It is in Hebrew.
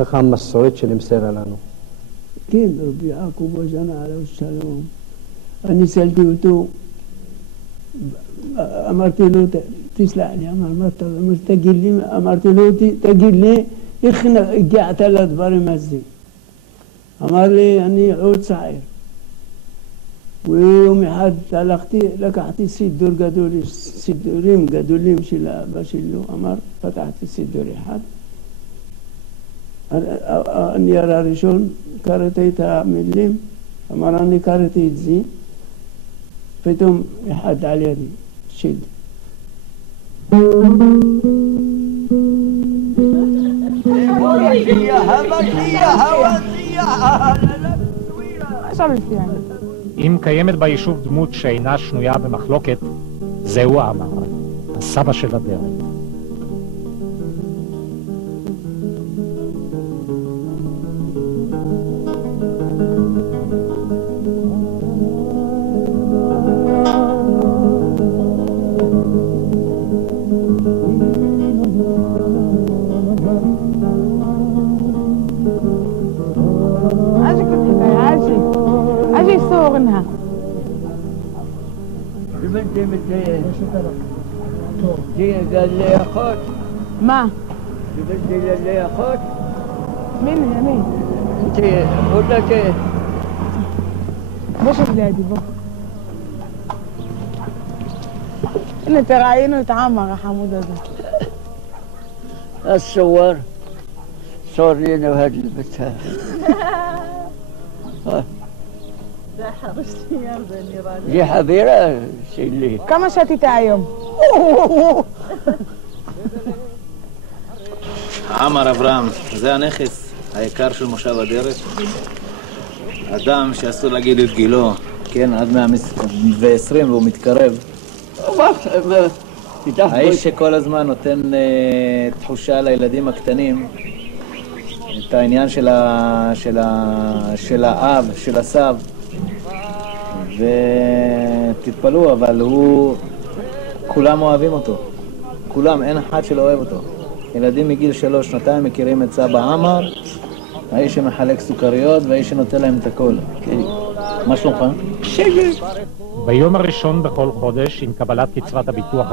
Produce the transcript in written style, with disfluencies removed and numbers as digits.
ככה המסורת שנמסרה לנו. כן, רבי יעקב אוז'נה עליו שלום. אני שאלתי אותו, אמרתי לו, תסלח לי, אמרתי לו, תגיד לי, איך הגעת לדברים הזה? אמר לי, אני עוד צעיר. ויום אחד לקחתי סידורים גדולים של האבא שלו, אמר, פתחתי סידור אחד. הנייר הראשון, קראתי את המילים, אמר, אני קראתי את זה, פתאום אחד על ידי, שד. אם קיימת ביישוב דמות שאינה שנויה במחלוקת, זהו עמר, הסבא של הדרך. قال لي اخوك ما بدي لي اخوك مين انت ولا كيف باش بلادي بو انت راينه يتعمر حمود هذا الصور صور لنا وهذا البت دي حبيرة شيلي كم شتيت اليوم עמר אברהם, זה הנכס העיקר של מושב הדרך. אדם שאסור להגיד את גילו, כן, עד 120 והוא מתקרב. האיש שכל הזמן נותן תחושה לילדים הקטנים, את העניין של האב, של הסב, ותתפלאו, אבל כולם אוהבים אותו. כולם, אין אחד שלא אוהב אותו. ילדים מגיל 3 שנתיים מכירים את סבא עמר, האיש שמחלק סוכריות והאיש שנותן להם את הכל. מה שלומך? ביום הראשון בכל חודש, עם קבלת קצבת הביטוח